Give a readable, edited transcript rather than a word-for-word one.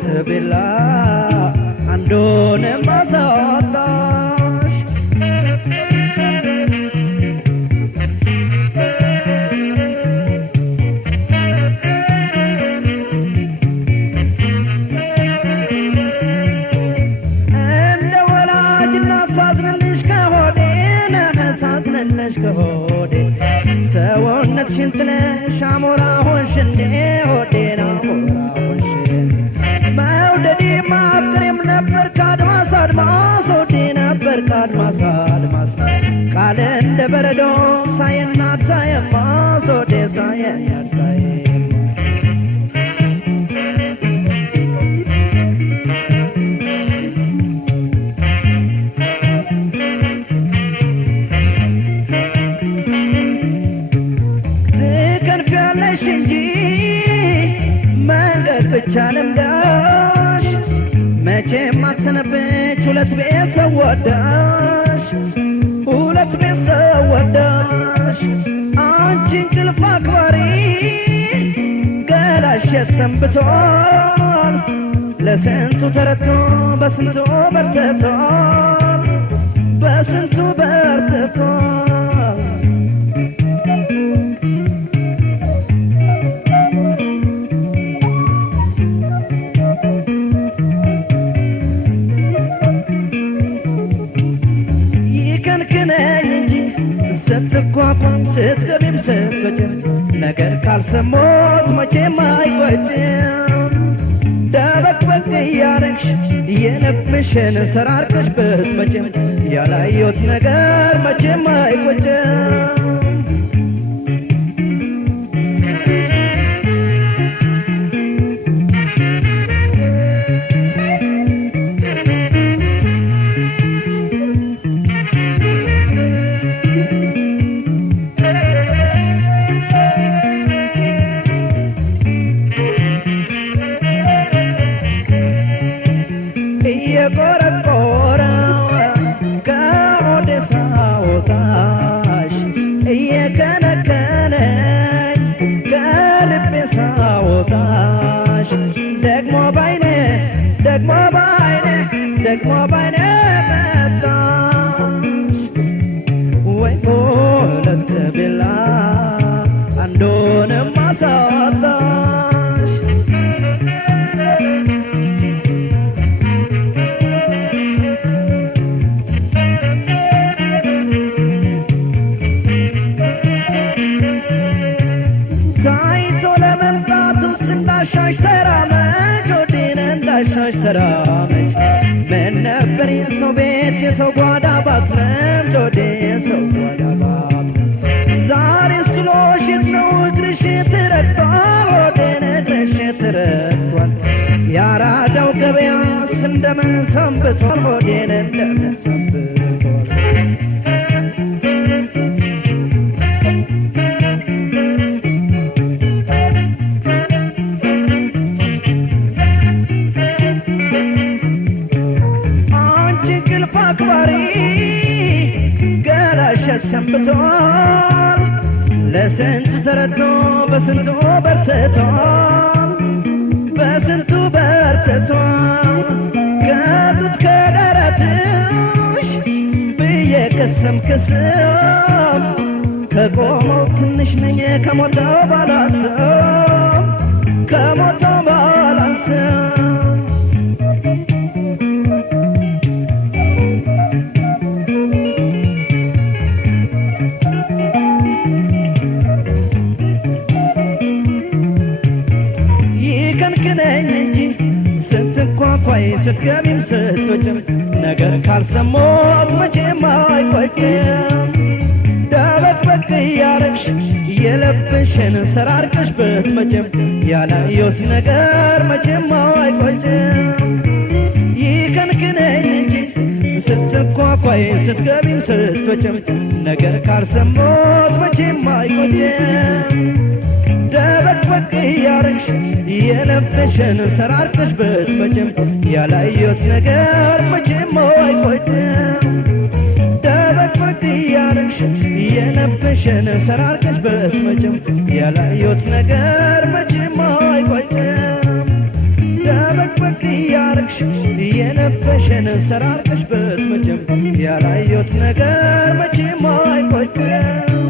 ሁለት ቢላ አንዱን ማሳጣሽ እንደ ወላጅና ሳዝንልሽ ከሆዴ ነሳዝንልሽ ከሆዴ ሰውነትሽን ጥለሽ አሞራ ሆንሽ እንዴ ሆዴን አሞራ ሆንሽ መውደዴ ማፍቅሬም ነበር ከአድማስ አድማስ ሆዴ ነበር ከአድማስ አድማስ ቃል እንደ በረዶ ሳየናት ሳየማስ ሆዴ ሳየናት ሳየማስ ብቻ ልምዳሽ መቼም አትሰነብች ሁለት ቤተሰብ ወዳሽ ሁለት ቤተሰብ ወዳሽ አንቺ እንቅልፍ አክባሪ ገላሸት ሰንብቷል ለስንቱ ተረቶ በስንቱ በርትቷል በስንቱ በርትቷል ስትቋቋም ስትገቢም ስትወጪም ነገር ካልሰሞት መቼም አይቆጭም ደበቅበቅ እያረግሽ የልብሽን ሰራርቀሽ ብትመጪም ያላየሁት ነገር መቼም አይቆጭም ደግሞ ባይኔ መጣሽ ወይ ሁለት ቢላ አንዱንም አሳጣሽ ታይቶ ለመምጣቱስ እንዳሻሽ ተራመች ወዲን እንዳሻሽ ተራመች ምን ነበር የሰው ቤት የሰው ጓዳ ባትለምድ ወዴ የሰው ጓዳ ባትለምድ ዛሬ ስሎሽት ነው እግርሽ ትረግጧል ወዴን እግርሽ ትረግጧል ያራዳው ገበያስ እንደምን ሰንብቷል ወዴን እንደምን ሰንብቷል አክባሪ ገላሸት ሰንብቷል ለስንቱ ተረቶ በስንቱ በርትቷል በስንቱ በርትቷል ከጡት ከደረትሽ ብዬ ቅስም ቅስም ከቆመው ትንሽ ነኝ ከሞተው ባላስብ ከሞተው ባላስብ ስትገቢም ስትወጪም ነገር ካልሰሞት መቼም አይቆጭም ደበቅበቅ እያረግሽ የልብሽን ሰራርቀሽ ብትመጪም ያላየሁት ነገር መቼም አይቆጭም ይከንክነኝ እንጂ ስትኳኳይ ስትገቢም ስትወጪም ነገር ካልሰሞት መቼም አይቆጭም ደበቅበቅ እያረግሽ የልብሽን ሰራርቀሽ ብትመጪም ያላየሁት ነገር መቼም አይቆጭም ደበቅበቅ እያረግሽ የልብሽን ሰራርቀሽ ብትመጪም ያላየሁት ነገር መቼም አይቆጭም ደበቅበቅ እያረግሽ የለበሽን ሰራርቀሽ ብትመጭም ያላየሁት ነገር መቼም አይቆጭም